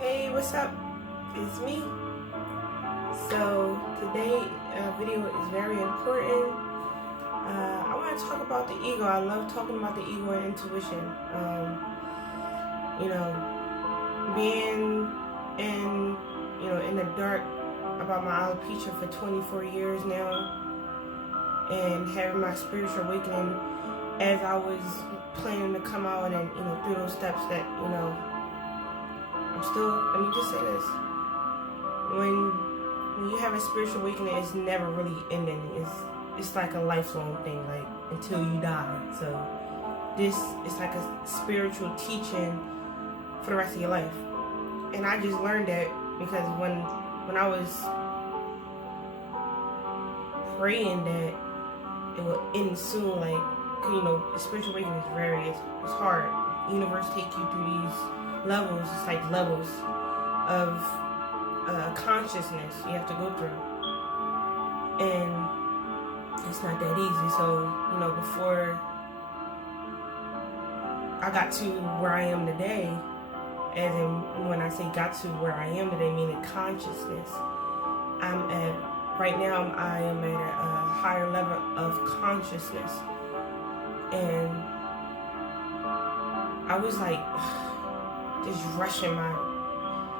Hey, what's up? It's me. So today video is very important. I want to talk about the ego. I love talking about the ego and intuition. Being in the dark about my alopecia for 24 years now, and having my spiritual awakening as I was planning to come out and through those steps that I'm still. Let me just say this: when you have a spiritual awakening, it's never really ending. It's like a lifelong thing, like until you die. So this is like a spiritual teaching for the rest of your life. And I just learned that because when I was praying that it would end soon, like spiritual awakening is it's hard. The universe take you through these levels. It's like levels of consciousness you have to go through, and it's not that easy. So before I got to where I am today, as in when I say got to where I am today, meaning consciousness, right now I am at a higher level of consciousness, and I was like just rushing my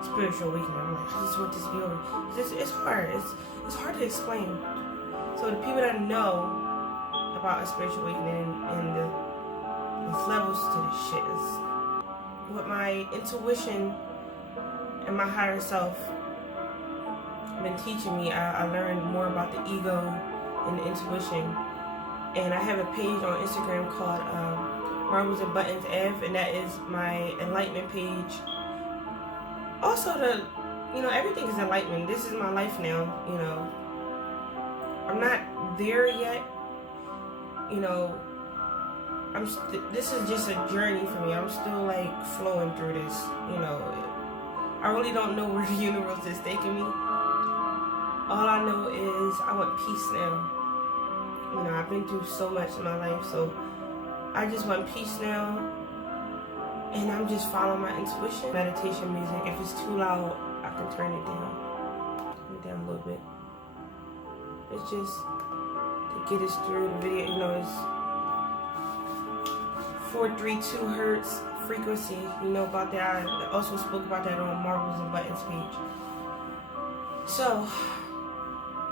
spiritual awakening. I'm like, I just want this to be over. It's hard. It's hard to explain. So the people that know about a spiritual awakening and these levels to this shit is what my intuition and my higher self have been teaching me. I learned more about the ego and the intuition, and I have a page on Instagram called Marbles and Buttons F, and that is my Enlightenment page. Also, everything is enlightenment. This is my life now. I'm not there yet. This is just a journey for me. I'm still like flowing through this. I really don't know where the universe is taking me. All I know is I want peace now. I've been through so much in my life, so I just want peace now. And I'm just following my intuition. Meditation music. If it's too loud, I can turn it down. Turn it down a little bit. It's just to get us through the video. It's 432 hertz frequency. About that. I also spoke about that on Marbles and Buttons page. So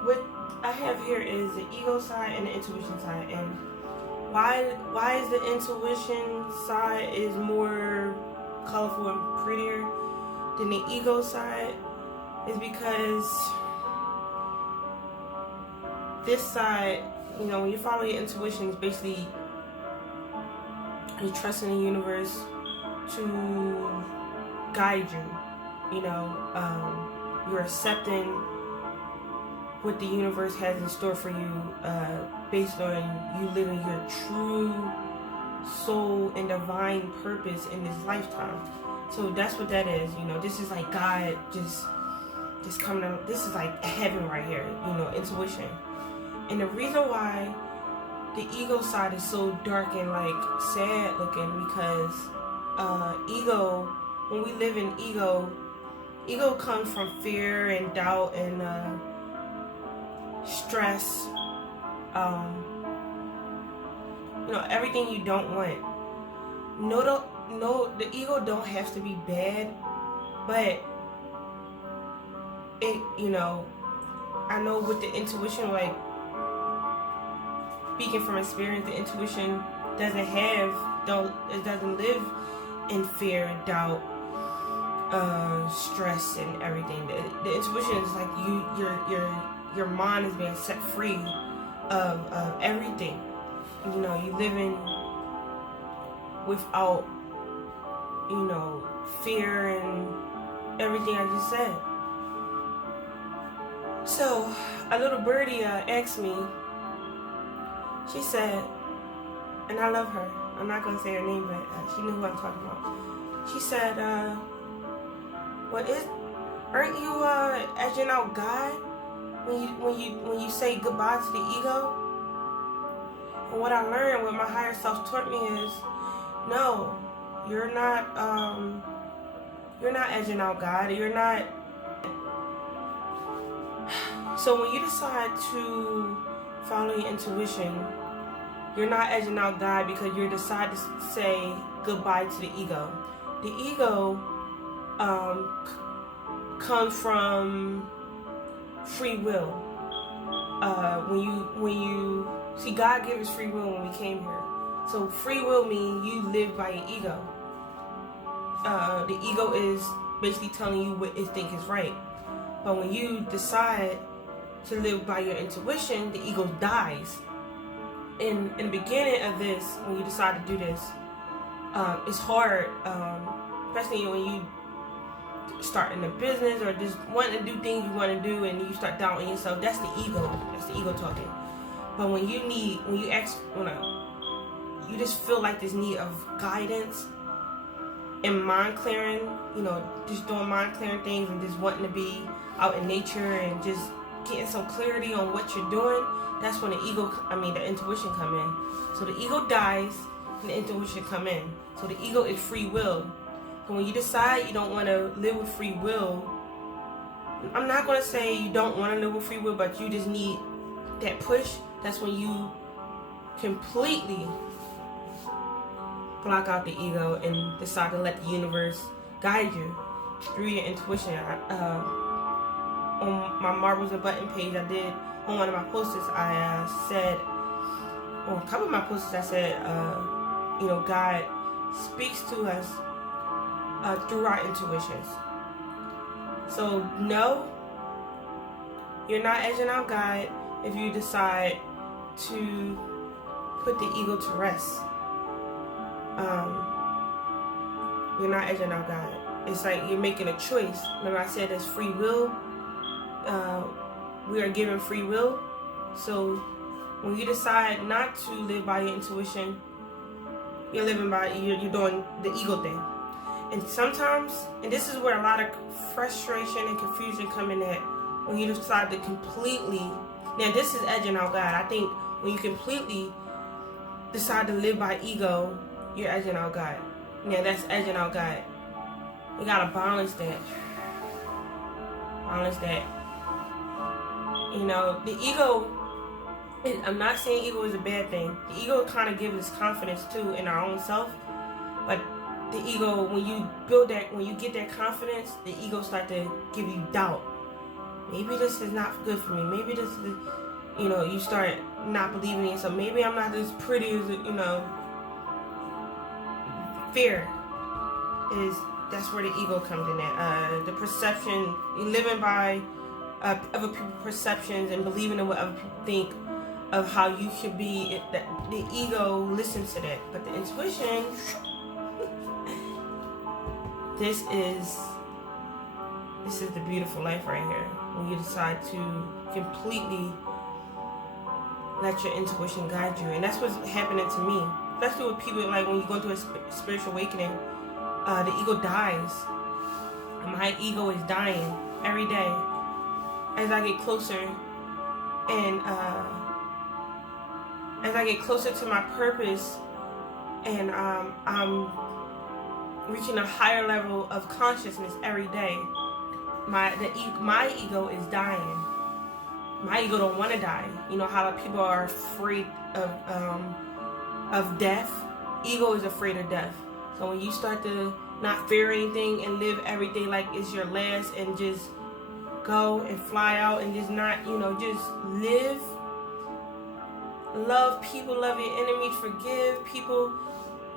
what I have here is the ego side and the intuition side, and why is the intuition side is more colorful and prettier than the ego side is because this side, when you follow your intuition, is basically you're trusting the universe to guide you. You're accepting what the universe has in store for you, based on you living your true soul and divine purpose in this lifetime. So that's what that is. This is like God just coming out. This is like heaven right here. Intuition. And the reason why the ego side is so dark and like sad looking, because ego, when we live in ego comes from fear and doubt and stress, everything you don't want. No, the ego don't have to be bad, but it, I know with the intuition, like speaking from experience, the intuition doesn't live in fear, doubt, stress, and everything. The intuition is like your mind is being set free of everything. You living without, fear and everything I just said. So a little birdie asked me. She said, and I love her. I'm not gonna say her name, but she knew who I'm talking about. She said, aren't you edging out God when you say goodbye to the ego? And what I learned, what my higher self taught me is, no, you're not you're not edging out God. You're not. So when you decide to follow your intuition, you're not edging out God because you decide to say goodbye to the ego. The ego comes from free will. When you see, God gave us free will when we came here. So free will means you live by your ego. The ego is basically telling you what it thinks is right. But when you decide to live by your intuition, the ego dies. In the beginning of this, when you decide to do this, it's hard, especially when you starting a business or just wanting to do things you want to do, and you start doubting yourself. That's the ego. That's the ego talking. But when you just feel like this need of guidance and mind clearing, just doing mind clearing things and just wanting to be out in nature and just getting some clarity on what you're doing, that's when the intuition come in. So the ego dies and the intuition come in. So the ego is free will. And when you decide you don't want to live with free will, I'm not going to say you don't want to live with free will, but you just need that push. That's when you completely block out the ego and decide to let the universe guide you through your intuition. On my Marbles and Button page, I did, on one of my posters, I said, on a couple of my posters, I said, God speaks to us through our intuitions. So no, you're not edging out God if you decide to put the ego to rest. You're not edging out God. It's like you're making a choice. Remember I said there's free will. We are given free will. So when you decide not to live by your intuition, you're living by, you're doing the ego thing. And sometimes, and this is where a lot of frustration and confusion come in at, when you decide to completely, now this is edging out God. I think when you completely decide to live by ego, you're edging out God. Now that's edging out God. You gotta balance that. Balance that. The ego, I'm not saying ego is a bad thing. The ego kind of gives us confidence too in our own self. But the ego, when you get that confidence, the ego start to give you doubt. Maybe this is not good for me. Maybe this is, you start not believing in yourself. Maybe I'm not as pretty as, fear is, that's where the ego comes in at. The perception, living by other people's perceptions and believing in what other people think of how you should be. The ego listens to that. But the intuition, this is the beautiful life right here. When you decide to completely let your intuition guide you. And that's what's happening to me. Especially with people, like when you go through a spiritual awakening, the ego dies. My ego is dying every day as I get closer, and as I get closer to my purpose, and I'm reaching a higher level of consciousness every day. My ego is dying. My ego don't want to die. You know how people are afraid of death. Ego is afraid of death. So when you start to not fear anything and live every day like it's your last, and just go and fly out and just not, just live, love people, love your enemies, forgive people,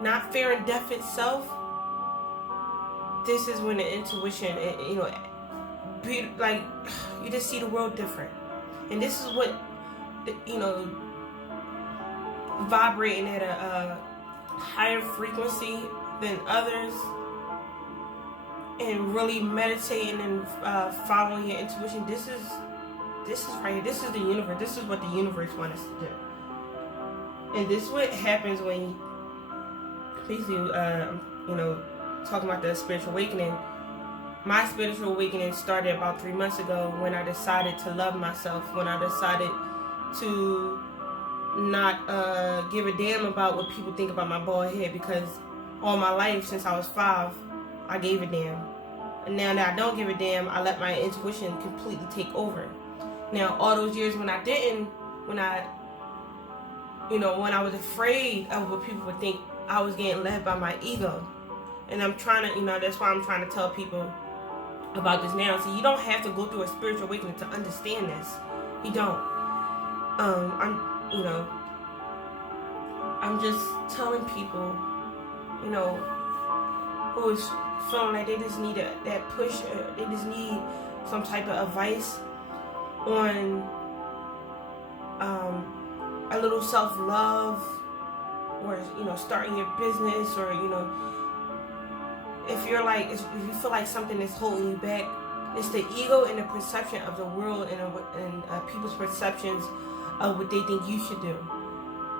not fearing death itself. This is when the intuition, like, you just see the world different. And this is what, vibrating at a higher frequency than others, and really meditating and following your intuition. This is right here. This is the universe. This is what the universe wants us to do. And this is what happens when, basically, talking about the spiritual awakening. My spiritual awakening started about 3 months ago, when I decided to love myself, when I decided to not give a damn about what people think about my bald head, because all my life since I was 5, I gave a damn. And now that I don't give a damn, I let my intuition completely take over. Now, all those years when I didn't, when I was afraid of what people would think, I was getting led by my ego. And I'm trying to, that's why I'm trying to tell people about this now. So you don't have to go through a spiritual awakening to understand this. You don't. I'm just telling people, who is feeling like they just need that push, they just need some type of advice on a little self-love, or starting your business, or if you feel like something is holding you back, it's the ego and the perception of the world and people's perceptions of what they think you should do.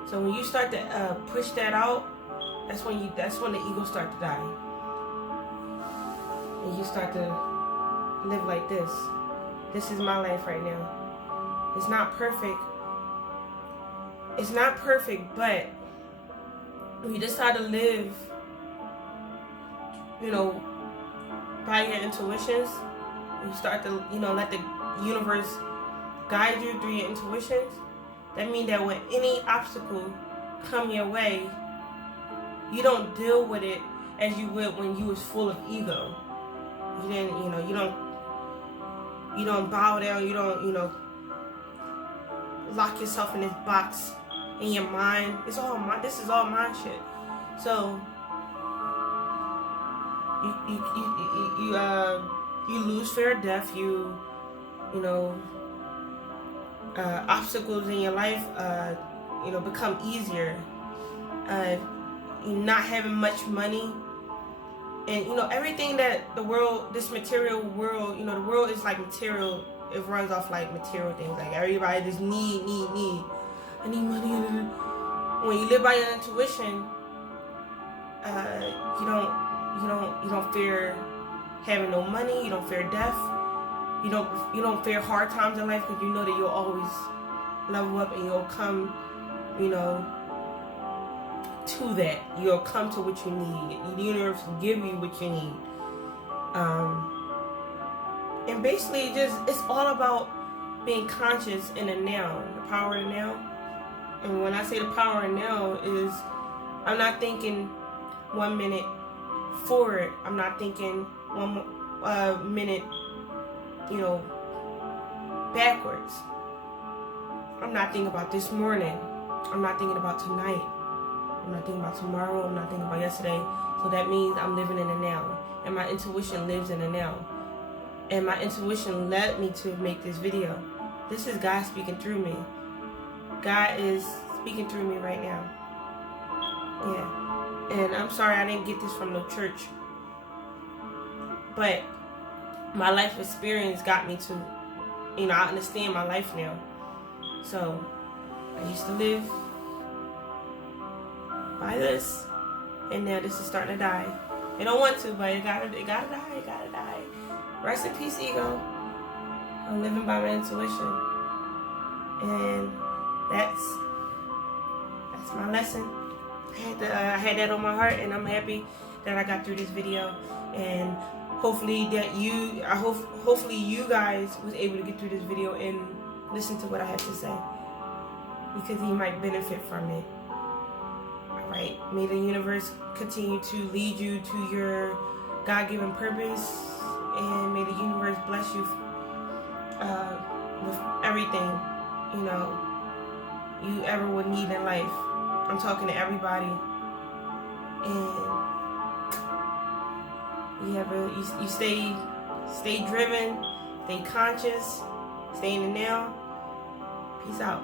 So when you start to push that out, that's when the ego starts to die, and you start to live like this. This is my life right now. It's not perfect. It's not perfect, but when you decide to live, by your intuitions, you start to, let the universe guide you through your intuitions. That means that when any obstacle come your way, you don't deal with it as you would when you was full of ego. You didn't, you don't bow down, you don't, lock yourself in this box in your mind. It's all mind. This is all mind shit. So you lose fear of death. Obstacles in your life, become easier. Not having much money, and everything that the world, this material world, the world is like material. It runs off like material things. Like everybody just need. I need money. When you live by your intuition, you don't fear having no money. You don't fear death. You don't fear hard times in life, because you know that you'll always level up, and you'll come, to that. You'll come to what you need. The universe will give you what you need. And basically, it's all about being conscious in the now, the power of the now. And when I say the power of now is, I'm not thinking 1 minute forward. I'm not thinking 1 minute, backwards. I'm not thinking about this morning. I'm not thinking about tonight. I'm not thinking about tomorrow. I'm not thinking about yesterday. So that means I'm living in the now. And my intuition lives in the now. And my intuition led me to make this video. This is God speaking through me. God is speaking through me right now. Yeah. And I'm sorry I didn't get this from no church. But my life experience got me to, I understand my life now. So I used to live by this, and now this is starting to die. It don't want to, but it gotta die. Rest in peace, ego. I'm living by my intuition, and that's my lesson. I had that on my heart, and I'm happy that I got through this video, and hopefully you guys was able to get through this video and listen to what I have to say, because you might benefit from it. Alright, may the universe continue to lead you to your God-given purpose, and may the universe bless you with everything you ever would need in life. I'm talking to everybody, and you stay driven, stay conscious, stay in the now. Peace out.